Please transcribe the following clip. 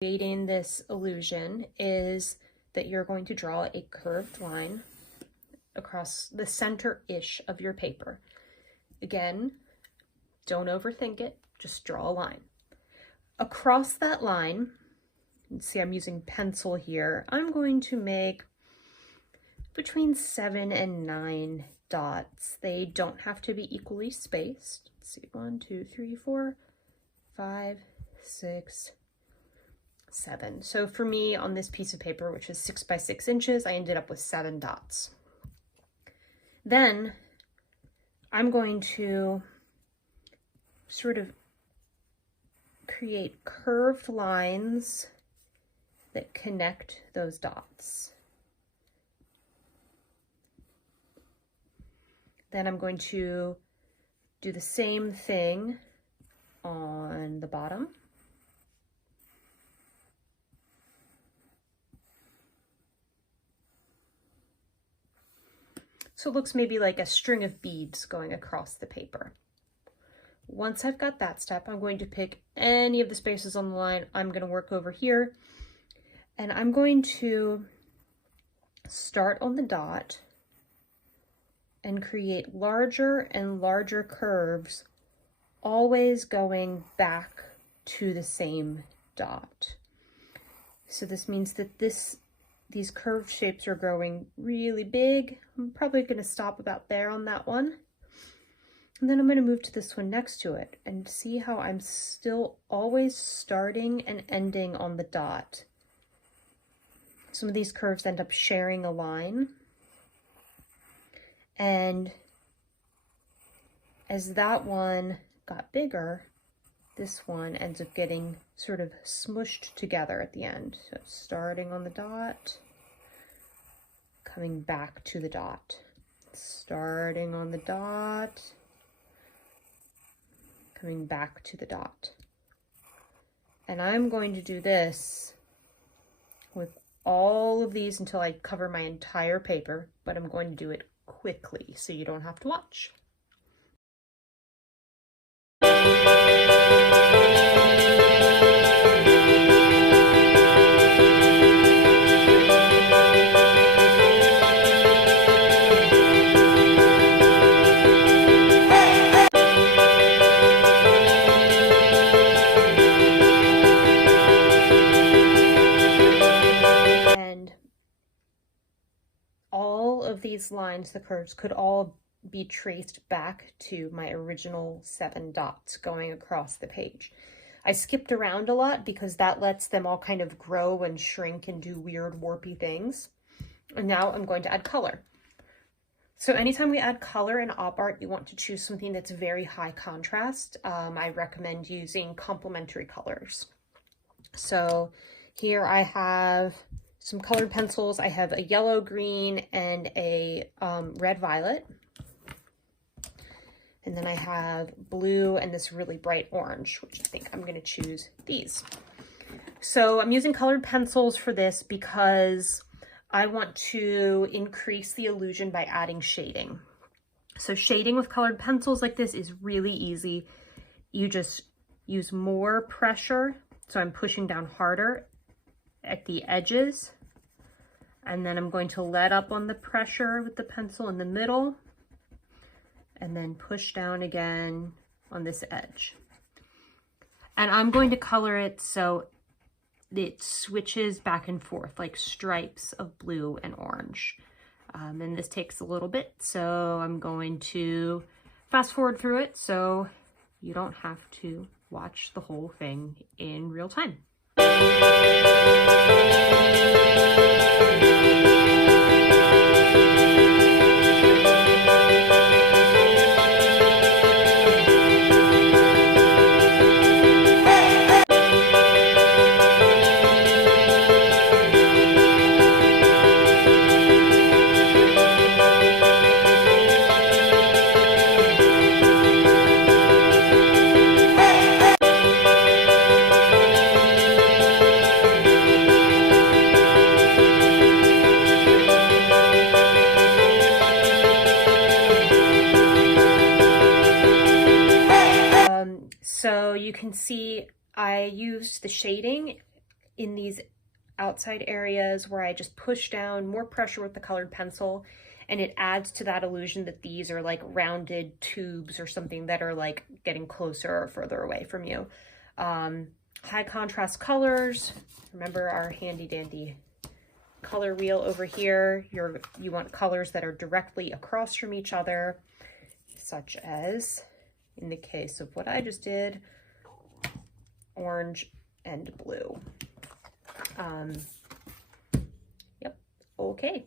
Creating this illusion is that you're going to draw a curved line across the center-ish of your paper. Again, don't overthink it, just draw a line. Across that line, you see I'm using pencil here, I'm going to make between 7 and 9 dots. They don't have to be equally spaced. Let's see, 1, 2, 3, 4, 5, 6, 7. So for me on this piece of paper, which is 6 by 6 inches, I ended up with 7 dots. Then I'm going to sort of create curved lines that connect those dots. Then I'm going to do the same thing on the bottom. So it looks maybe like a string of beads going across the paper. Once I've got that step, I'm going to pick any of the spaces on the line. I'm going to work over here, and I'm going to start on the dot and create larger and larger curves, always going back to the same dot. So this means that these curved shapes are growing really big. I'm probably going to stop about there on that one. And then I'm going to move to this one next to it and see how I'm still always starting and ending on the dot. Some of these curves end up sharing a line. And as that one got bigger, this one ends up getting sort of smushed together at the end. So starting on the dot, coming back to the dot, starting on the dot, coming back to the dot. And I'm going to do this with all of these until I cover my entire paper, but I'm going to do it quickly so you don't have to watch. These lines, the curves, could all be traced back to my original 7 dots going across the page. I skipped around a lot because that lets them all kind of grow and shrink and do weird warpy things. And now I'm going to add color. So anytime we add color in op art, you want to choose something that's very high contrast. I recommend using complementary colors. So here I have some colored pencils. I have a yellow, green, and a red violet. And then I have blue and this really bright orange, which I think I'm going to choose these. So I'm using colored pencils for this because I want to increase the illusion by adding shading. So shading with colored pencils like this is really easy. You just use more pressure. So I'm pushing down harder at the edges, and then I'm going to let up on the pressure with the pencil in the middle, and then push down again on this edge. And I'm going to color it so it switches back and forth like stripes of blue and orange. And this takes a little bit, so I'm going to fast forward through it so you don't have to watch the whole thing in real time. So you can see I used the shading in these outside areas where I just push down more pressure with the colored pencil, and it adds to that illusion that these are like rounded tubes or something that are like getting closer or further away from you. High contrast colors. Remember our handy dandy color wheel over here. You want colors that are directly across from each other, such as, in the case of what I just did, orange and blue. Yep, okay.